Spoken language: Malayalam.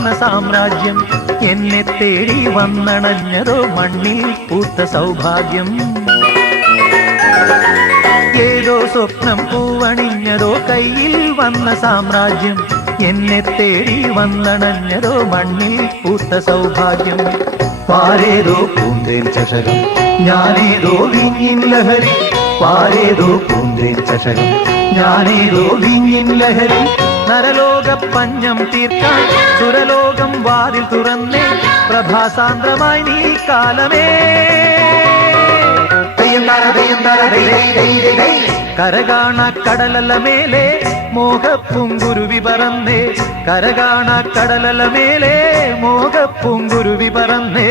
വന്ന സാമ്രാജ്യം എന്നെ തേടി വന്നണഞ്ഞതോ മണ്ണിൽ പൂത്ത സൗഭാഗ്യം. ഏതോ സ്വപ്നം പൂവണിഞ്ഞതോ കയ്യിൽ വന്ന സാമ്രാജ്യം എന്നെ തേടി വന്നണഞ്ഞതോ മണ്ണിൽ പൂത്ത സൗഭാഗ്യം. പാരേതോ പൂന്തേൻ ചഷകം ഞാനേതോ വീഞ്ഞിൻ ലഹരി, പാരേതോ പൂന്തേൻ ചഷകം ഞാനേതോ വീഞ്ഞിൻ ലഹരി. നരലോക പഞ്ഞം തീർക്കാൻ സുരലോകം വാതിൽ തുറന്നേ, പ്രഭാസാന്ദ്രമായി നീ കാലമേ. കരകാണ കടലല മേലെ മോഹപ്പൂങ്കുരുവി പറന്നേ, കരകാണ കടലല മേലെ മോഹപ്പൂങ്കുരുവി പറന്നേ.